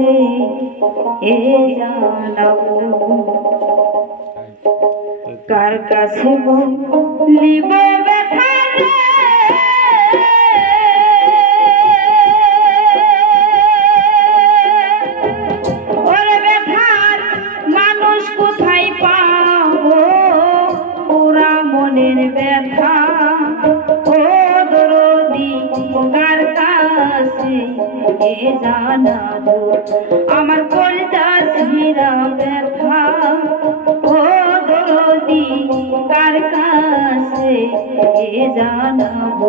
কাছে এ জানাব কার কাছে লিব এ জানাব আমার কলটা হীরা ব্যথা। ও দরদি কার কাছে এ জানাব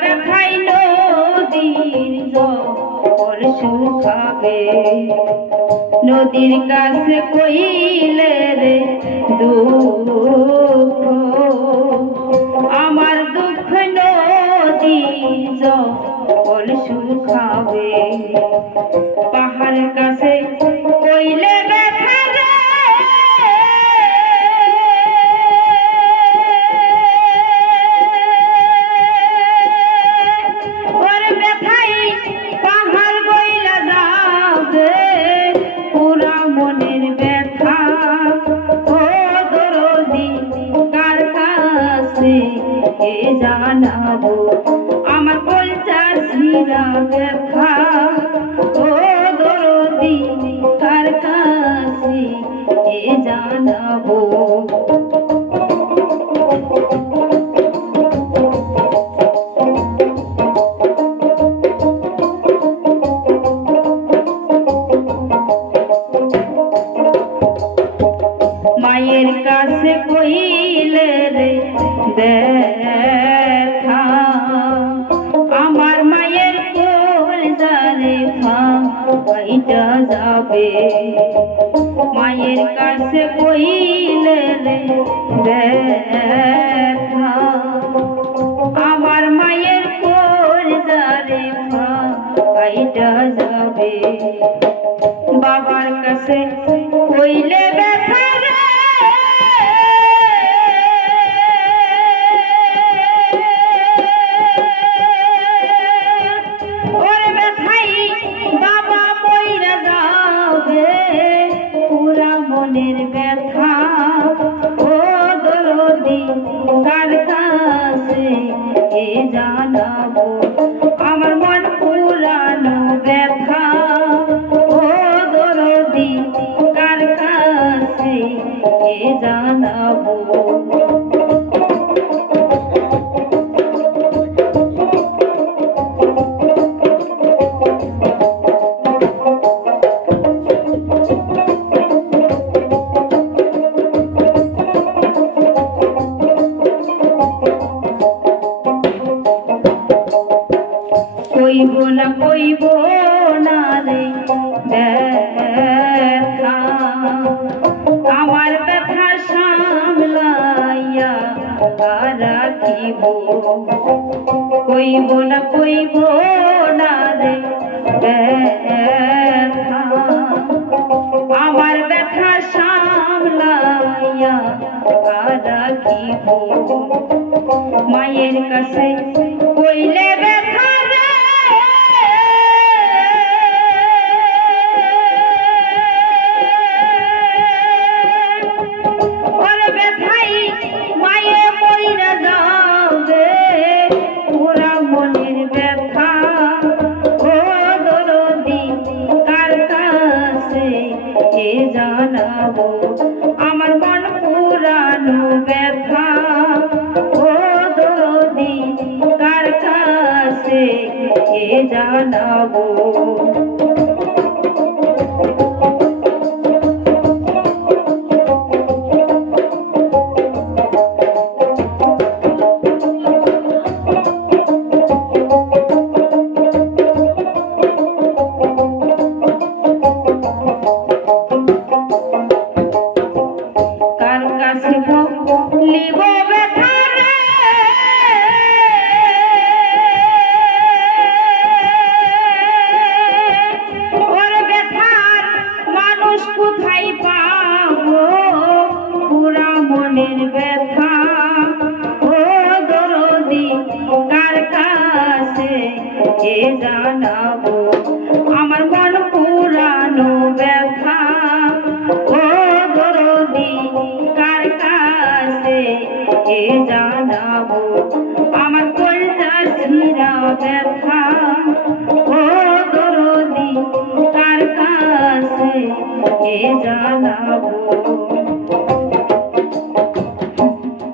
ব্যথাই নদীর জল নদীর কাছে কইলে রে দুঃখ। আমার দুঃখ নদী জল শুকাবে। ছিলা ব্যথা ও দরদি কার কাছে এ জানাব। মায়ের কাছে কইলে রে দেখা যাবে মায়ের কাছে কইলে আমার মায়ের পরে ভাইটা যাবে। বাবার কাছে কইলে ব্যথা এ জানাব কইব না কইব না রে কইব না কইব না রে ব্যথা। আমার ব্যথা সামলাইয়া মায়ের কাছে কইলে কাছে জানাব আমার মন পুরানো ব্যথা। ও দরদি কার কাছে জানাব? কার কাছে লিব ব্যথা ব্যথার মানুষ কোথায় পাবো? পুরা মনের ব্যথা। এ